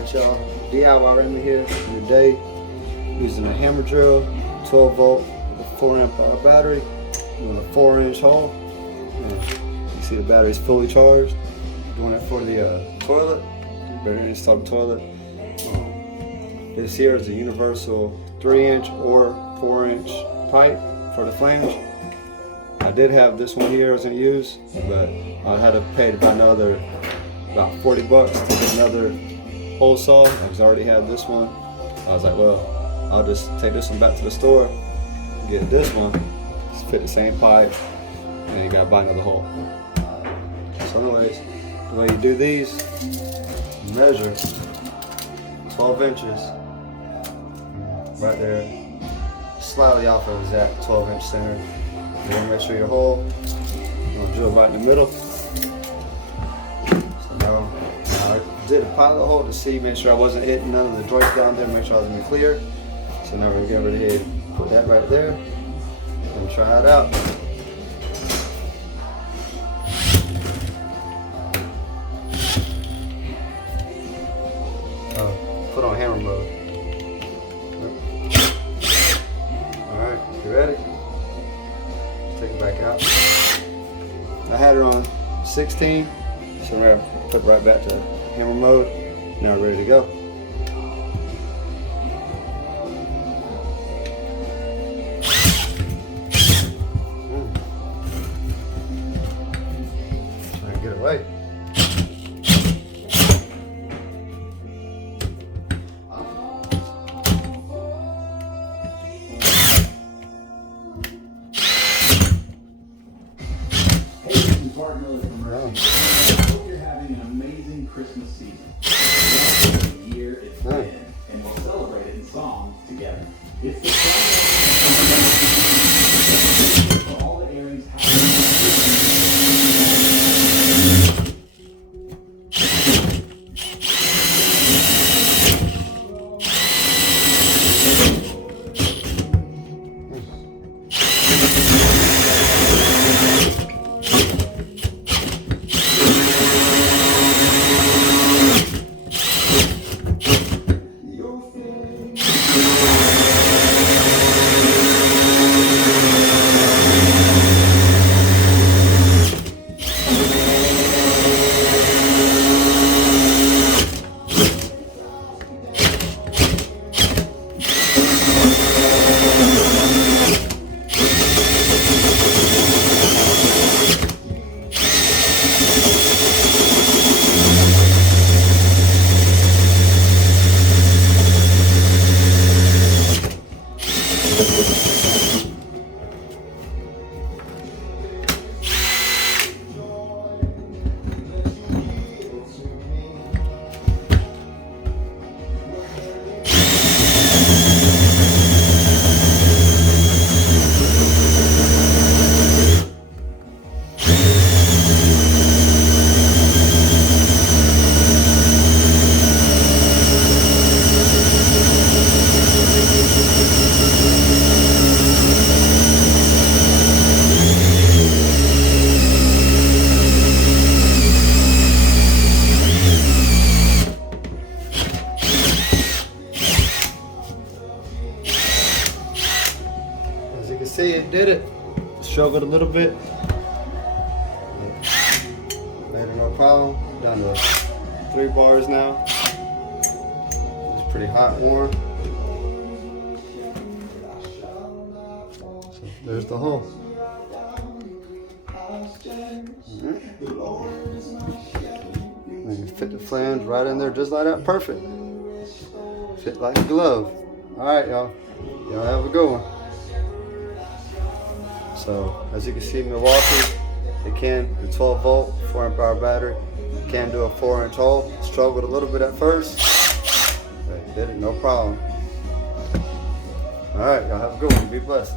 Alright y'all, DIY remedy here today, using a hammer drill, 12 volt with a 4 amp hour battery, with a 4-inch hole. And you see the battery's fully charged. Doing it for the toilet, better install the toilet. This here is a universal 3-inch or 4-inch pipe for the Flange. I did have this one here I was going to use, but I had to pay about 40 bucks to get another hole saw. I already had this one. I was like, well, I'll just take this one back to the store, get this one, just fit the same pipe, and you gotta buy another hole. So anyways, the way you do these, you measure 12 inches right there, slightly off of exact 12-inch center. You want to make sure your hole, you want to drill right in the middle. So now I did a pilot hole to see, make sure I wasn't hitting none of the joints down there, make sure I was going to be clear. So now we're going to get ready to put that right there and try it out. Put on hammer mode. Alright, you ready? Take it back out. I had her on 16, so I'm going to flip right back to hammer mode. Now we're ready to go. Try and get away. Hope you're having an amazing Christmas season. The year it's been, and we'll celebrate it in song together. It's the for all the Aries. See, it did it. Struggled a little bit. Made it no problem. Down to 3 bars now. It's pretty hot and warm. So there's the hole. And you fit the flange right in there just like that. Perfect. Fit like a glove. Alright, y'all. Y'all have a good one. So, as you can see, Milwaukee, the 12 volt, 4 amp hour battery, can do a 4-inch hole. Struggled a little bit at first, but did it, no problem. Alright, y'all have a good one. Be blessed.